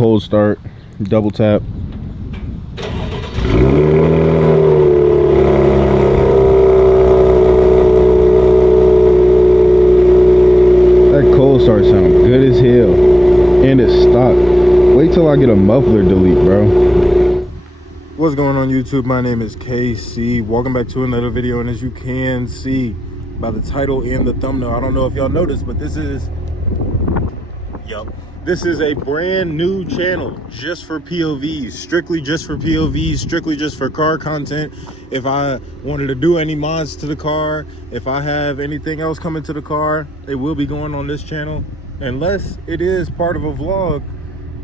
cold start, double tap. That cold start sounds good as hell, and it's stock. Wait till I get a muffler delete, bro. What's going on YouTube? My name is KC. Welcome back to another video, and as you can see by the title and the thumbnail, I don't know if y'all noticed, but this is a brand new channel just for POVs, strictly just for POVs, strictly just for car content. If I wanted to do any mods to the car, if I have anything else coming to the car, it will be going on this channel. Unless it is part of a vlog,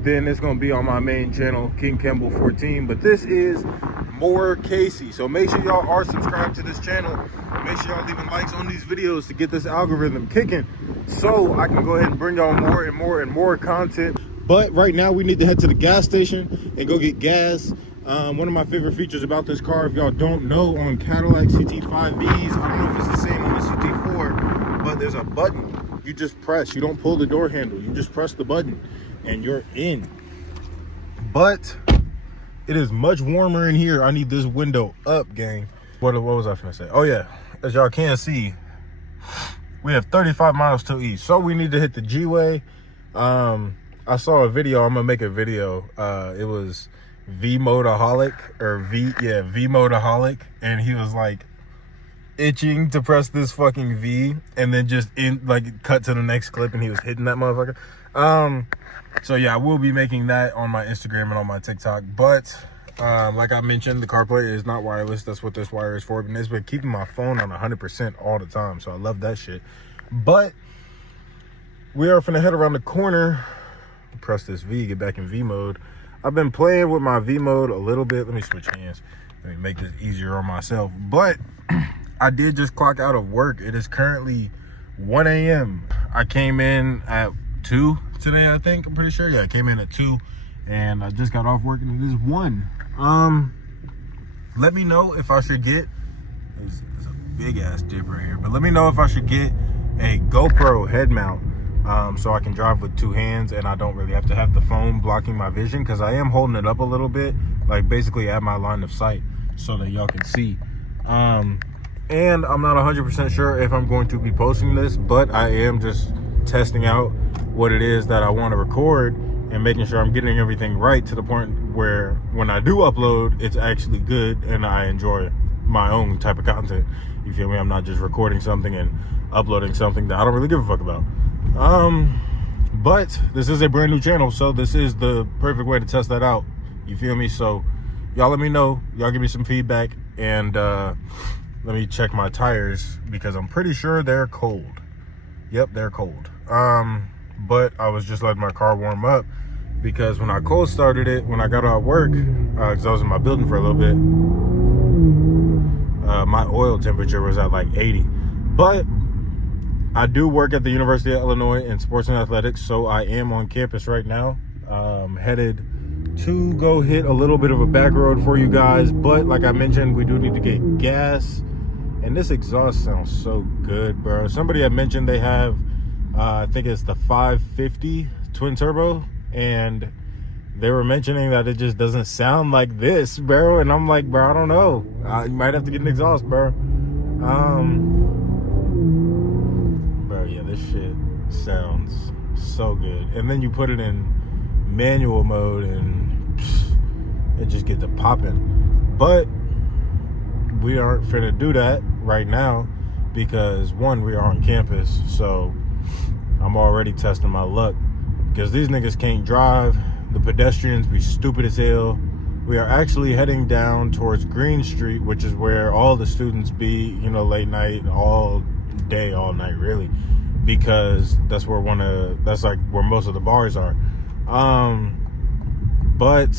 then it's gonna be on my main channel, King Campbell 14. But this is more Casey, so make sure y'all are subscribed to this channel. Make sure y'all leaving likes on these videos to get this algorithm kicking, so I can go ahead and bring y'all more and more and more content. But right now we need to head to the gas station and go get gas. One of my favorite features about this car, if y'all don't know, on Cadillac Ct5Vs, I don't know if it's the same on the Ct4, but there's a button you just press. You don't pull the door handle, you just press the button and you're in. But it is much warmer in here. I need this window up, gang. What was I finna say? Oh yeah, as y'all can see, we have 35 miles till east, so we need to hit the G-Way. I saw a video, I'm gonna make a video. It was V-Modaholic, or V-Modaholic, and he was like itching to press this fucking V, and then just cut to the next clip, and he was hitting that motherfucker. So yeah, I will be making that on my Instagram and on my TikTok. But like I mentioned, the CarPlay is not wireless. That's what this wire is for. And it's been keeping my phone on 100% all the time, so I love that shit. But we are finna head around the corner, press this V, get back in V mode. I've been playing with my V mode a little bit. Let me switch hands. Let me make this easier on myself. But I did just clock out of work. It is currently 1 a.m. I came in at 2 today, I think. I'm pretty sure. Yeah, I came in at 2 and I just got off work and it is 1. Let me know if I should get, there's a big ass dip right here, but let me know if I should get a GoPro head mount, so I can drive with 2 hands and I don't really have to have the phone blocking my vision, because I am holding it up a little bit, like basically at my line of sight, so that y'all can see. And I'm not 100% sure if I'm going to be posting this, but I am just testing out what it is that I want to record and making sure I'm getting everything right, to the point where when I do upload, it's actually good and I enjoy my own type of content. You feel me? I'm not just recording something and uploading something that I don't really give a fuck about. But this is a brand new channel, so this is the perfect way to test that out. You feel me? So y'all let me know. Y'all give me some feedback, and let me check my tires because I'm pretty sure they're cold. Yep, they're cold. But I was just letting my car warm up, because when I cold started it, when I got out of work, because I was in my building for a little bit, my oil temperature was at like 80. But I do work at the University of Illinois in sports and athletics, so I am on campus right now, headed to go hit a little bit of a back road for you guys. But like I mentioned, we do need to get gas, and this exhaust sounds so good, bro. Somebody had mentioned they have I think it's the 550 twin turbo, and they were mentioning that it just doesn't sound like this, bro. And I'm like, bro, I don't know. I might have to get an exhaust, bro. Bro, yeah, this shit sounds so good. And then you put it in manual mode and it just gets to popping. But we aren't finna do that right now, because one, we are on campus, so I'm already testing my luck, because these niggas can't drive. The pedestrians be stupid as hell. We are actually heading down towards Green Street, which is where all the students be, you know, late night, all day, all night, really, because that's where that's like where most of the bars are. But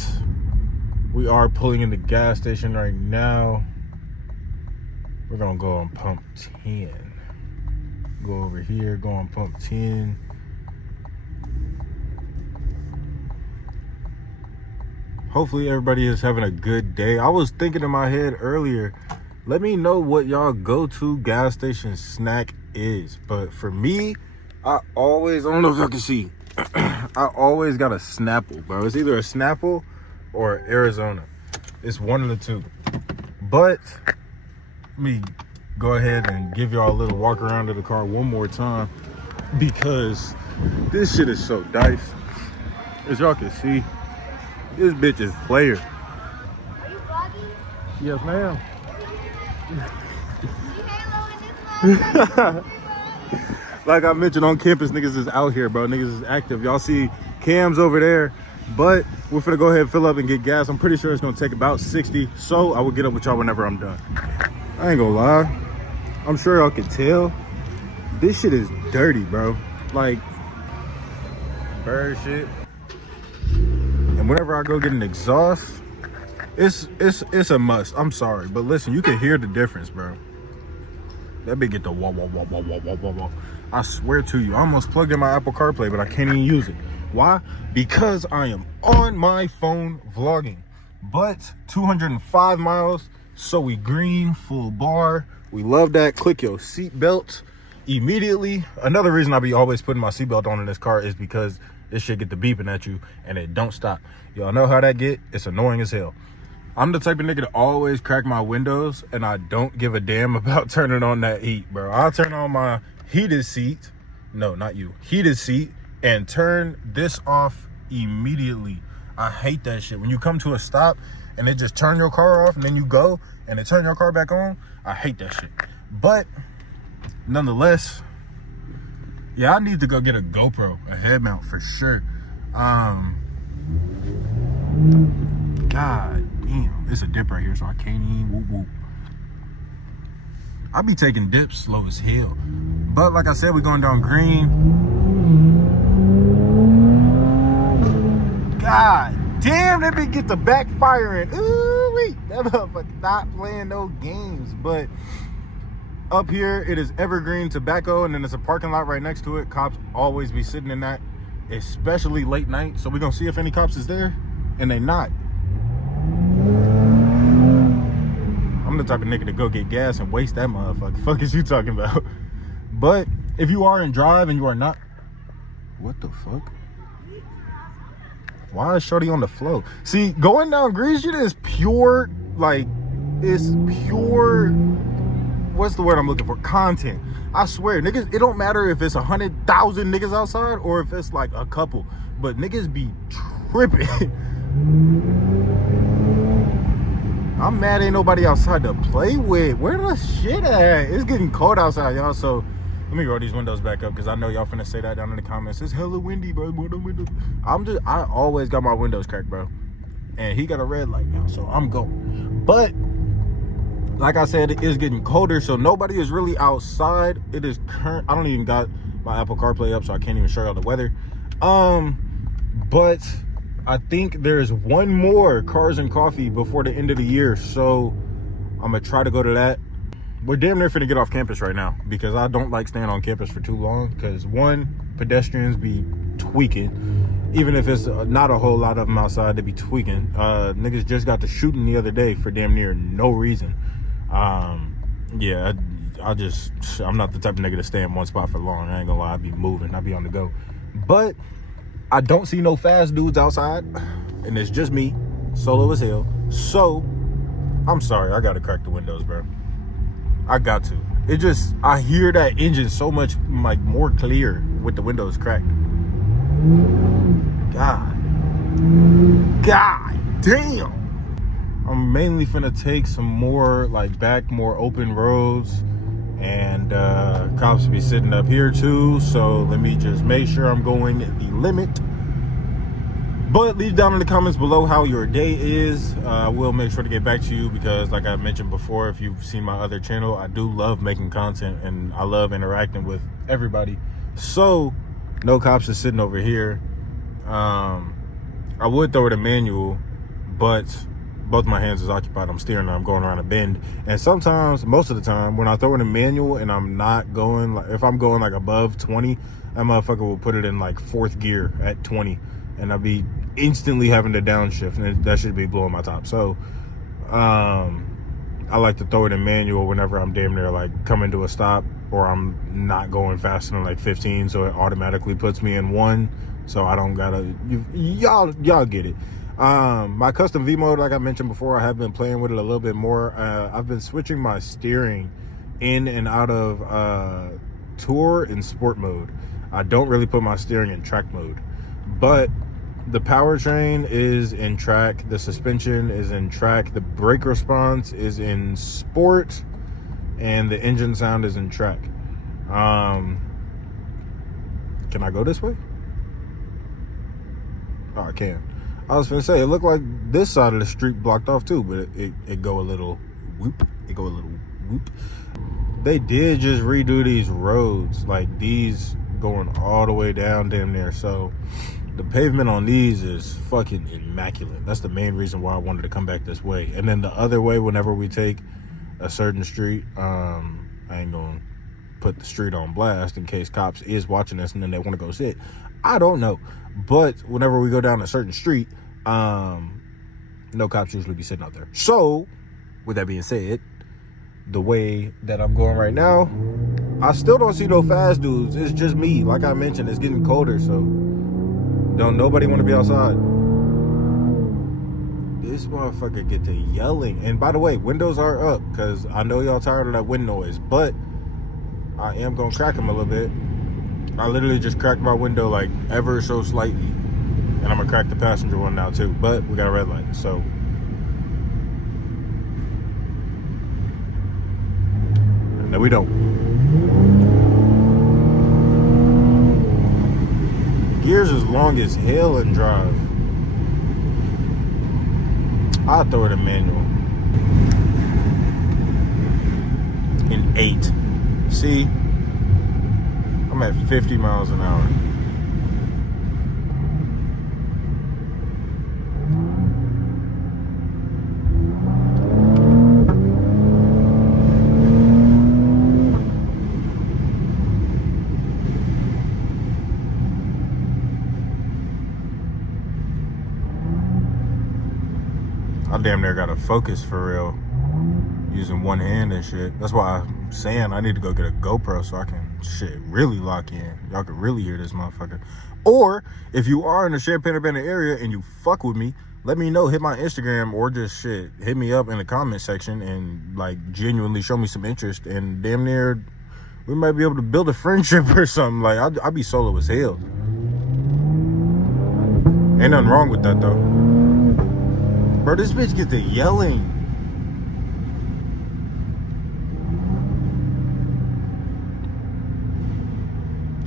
we are pulling in the gas station right now. We're gonna go on pump 10. Go over here, go on pump 10. Hopefully everybody is having a good day. I was thinking in my head earlier, let me know what y'all go-to gas station snack is. But for me, I don't know if y'all can see, I always got a Snapple, bro. It's either a Snapple or Arizona. It's one of the two. But let me go ahead and give y'all a little walk around of the car one more time, because this shit is so diced. As y'all can see, this bitch is player. Are you vlogging? Yes, ma'am. See Halo in this one? Like I mentioned, on campus, niggas is out here, bro. Niggas is active. Y'all see Cam's over there, but we're finna go ahead and fill up and get gas. I'm pretty sure it's gonna take about 60, so I will get up with y'all whenever I'm done. I ain't gonna lie, I'm sure y'all can tell this shit is dirty, bro. Like bird shit. And whenever I go get an exhaust, it's a must. I'm sorry, but listen, you can hear the difference, bro. That bitch get the wah wah wah wah wah wah wah wah. I swear to you, I almost plugged in my Apple CarPlay, but I can't even use it. Why? Because I am on my phone vlogging. But 205 miles, so we green, full bar. We love that. Click your seatbelt immediately. Another reason I be always putting my seatbelt on in this car is because this shit get the beeping at you and it don't stop. Y'all know how that get? It's annoying as hell. I'm the type of nigga to always crack my windows, and I don't give a damn about turning on that heat, bro. I'll turn on my heated seat. No, not you. Heated seat, and turn this off immediately. I hate that shit. When you come to a stop and they just turn your car off and then you go and they turn your car back on, I hate that shit. But nonetheless, yeah, I need to go get a GoPro, a head mount for sure. God damn, it's a dip right here, so I can't even whoop whoop. I be taking dips slow as hell. But like I said, we going down green. God damn, that bitch get the backfiring. Ooh wait, that motherfucker not playing no games. But up here, it is evergreen tobacco, and then there's a parking lot right next to it. Cops always be sitting in that, especially late night. So we're gonna see if any cops is there, and they not. I'm the type of nigga to go get gas and waste that motherfucker. Fuck is you talking about? But if you are in drive and you are not, what the fuck? Why is shorty on the flow? See, going down Green Street is pure, like, it's pure, what's the word I'm looking for? Content. I swear, niggas, it don't matter if it's 100,000 niggas outside or if it's like a couple, but niggas be tripping. I'm mad ain't nobody outside to play with. Where the shit at? It's getting cold outside, y'all, so let me roll these windows back up, because I know y'all finna say that down in the comments. It's hella windy, bro. I always got my windows cracked, bro. And he got a red light now, so I'm going. But like I said, it is getting colder, so nobody is really outside. It is current. I don't even got my Apple CarPlay up, so I can't even show y'all the weather. But I think there's one more Cars and Coffee before the end of the year, so I'm gonna try to go to that. We're damn near finna get off campus right now, because I don't like staying on campus for too long, because one, pedestrians be tweaking. Even if it's not a whole lot of them outside, they be tweaking. Niggas just got to shooting the other day for damn near no reason. Yeah, I'm not the type of nigga to stay in one spot for long. I ain't gonna lie, I be moving, I be on the go. But I don't see no fast dudes outside, and it's just me, solo as hell. So I'm sorry, I gotta crack the windows, bro. I got to. It just, I hear that engine so much like more clear with the windows cracked. God damn. I'm mainly finna take some more like back, more open roads, and cops will be sitting up here too, so let me just make sure I'm going the limit. But leave down in the comments below how your day is. We'll make sure to get back to you, because like I mentioned before, if you've seen my other channel, I do love making content and I love interacting with everybody. So no cops is sitting over here. I would throw it a manual, but both my hands is occupied. I'm steering, I'm going around a bend. And sometimes, most of the time, when I throw in a manual and I'm not going, like if I'm going like above 20, that motherfucker will put it in like 4th gear at 20. And I'll be instantly having to downshift, and that should be blowing my top. So I like to throw it in manual whenever I'm damn near like coming to a stop, or I'm not going faster than like 15, so it automatically puts me in 1. so I don't gotta. Y'all get it. My custom V mode, like I mentioned before, I have been playing with it a little bit more. I've been switching my steering in and out of tour and sport mode. I don't really put my steering in track mode, but the powertrain is in track, the suspension is in track, the brake response is in sport, and the engine sound is in track. Can I go this way? Oh, I can. I was gonna say, it looked like this side of the street blocked off too, but it go a little whoop. It go a little whoop. They did just redo these roads, like these going all the way down damn near. So the pavement on these is fucking immaculate. That's the main reason why I wanted to come back this way. And then the other way, whenever we take a certain street, I ain't gonna put the street on blast in case cops is watching us and then they want to go sit. I don't know. But whenever we go down a certain street, no cops usually be sitting out there. So, with that being said, the way that I'm going right now, I still don't see no fast dudes. It's just me. Like I mentioned, it's getting colder, so don't nobody want to be outside. This motherfucker get to yelling. And by the way, windows are up because I know y'all tired of that wind noise, but I am gonna crack them a little bit. I literally just cracked my window like ever so slightly, and I'm gonna crack the passenger one now too, but we got a red light, so no, we don't. Gears is long as hell in drive. I'll throw it in manual. In 8. See? I'm at 50 miles an hour. I damn near got a Focus for real, using one hand and shit. That's why I'm saying I need to go get a GoPro so I can shit really lock in. Y'all can really hear this motherfucker. Or if you are in the Champaign-Urbana area and you fuck with me, let me know. Hit my Instagram or just shit hit me up in the comment section and like genuinely show me some interest, and damn near we might be able to build a friendship or something. Like I'll be solo as hell. Ain't nothing wrong with that though. Bro, this bitch get to yelling.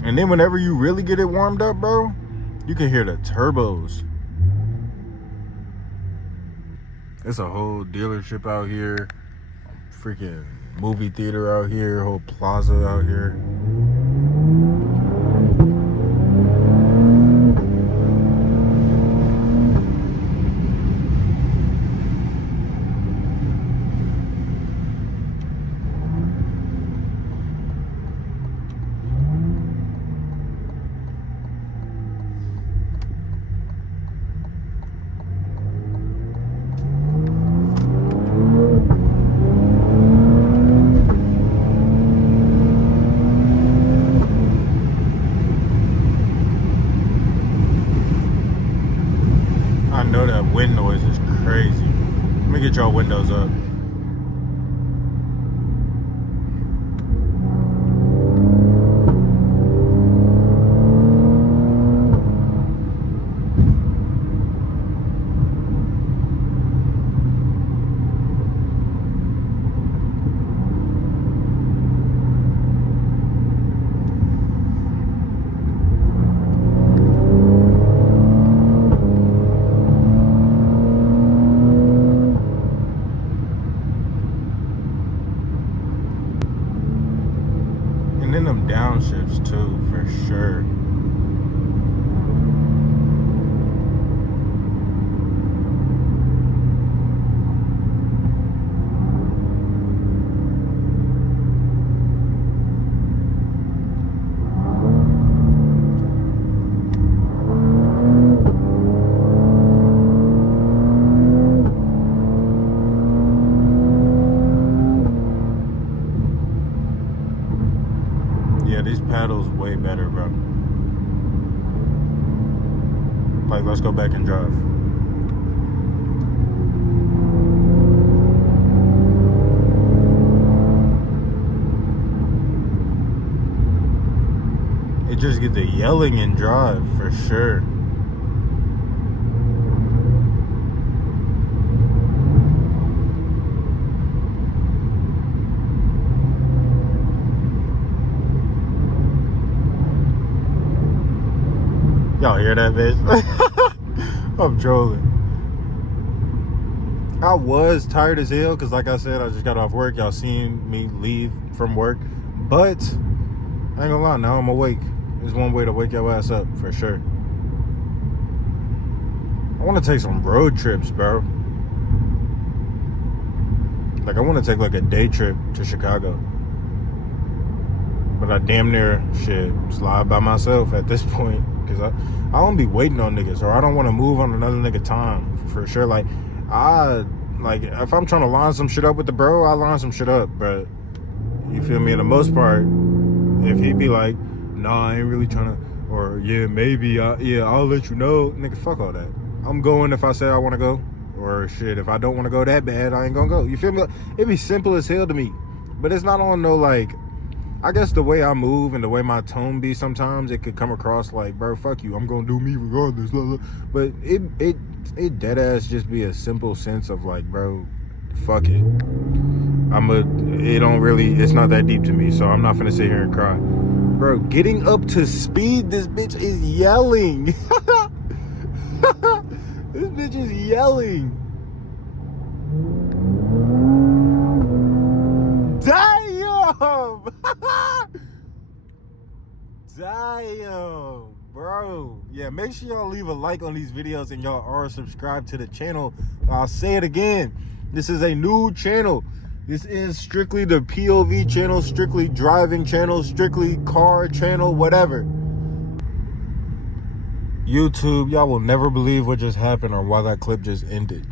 And then whenever you really get it warmed up, bro, you can hear the turbos. It's a whole dealership out here. Freaking movie theater out here. Whole plaza out here. I know that wind noise is crazy. Let me get y'all windows up. And then them downshifts too, for sure. Yeah, these paddles way better, bro. Like, let's go back and drive. It just get the yelling and drive for sure. Y'all hear that, bitch? I'm trolling. I was tired as hell because, like I said, I just got off work. Y'all seen me leave from work. But I ain't gonna lie, now I'm awake. There's one way to wake your ass up, for sure. I want to take some road trips, bro. Like, I want to take, like, a day trip to Chicago. But I damn near, shit, slide by myself at this point. Because I don't be waiting on niggas, or I don't want to move on another nigga time, for sure. Like, if I'm trying to line some shit up with the bro, I line some shit up. But, you feel me? In the most part, if he be like, nah, I ain't really trying to, or yeah, maybe, I'll let you know. Nigga, fuck all that. I'm going if I say I want to go. Or shit, if I don't want to go that bad, I ain't gonna go. You feel me? It be simple as hell to me. But it's not on no, like, I guess the way I move and the way my tone be sometimes, it could come across like, bro, fuck you, I'm gonna do me regardless. But it dead ass just be a simple sense of like, bro, fuck it. It's not that deep to me, so I'm not finna sit here and cry. Bro, getting up to speed, this bitch is yelling. This bitch is yelling. Damn! Damn, bro. Yeah, make sure y'all leave a like on these videos and y'all are subscribed to the channel. I'll say it again. This is a new channel. This is strictly the POV channel, strictly driving channel, strictly car channel, whatever. YouTube, y'all will never believe what just happened or why that clip just ended.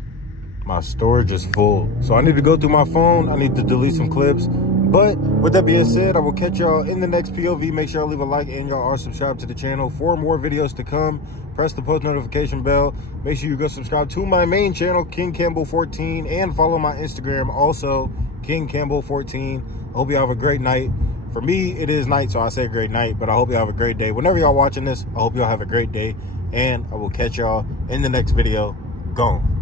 My storage is full, so I need to go through my phone. I need to delete some clips. But with that being said, I will catch y'all in the next POV. Make sure y'all leave a like and y'all are subscribed to the channel for more videos to come. Press the post notification bell. Make sure you go subscribe to my main channel, King Campbell 14, and follow my Instagram, also King Campbell 14. I hope you have a great night. For me, it is night, so I say great night, but I hope you have a great day. Whenever y'all watching this, I hope y'all have a great day, and I will catch y'all in the next video. Gone.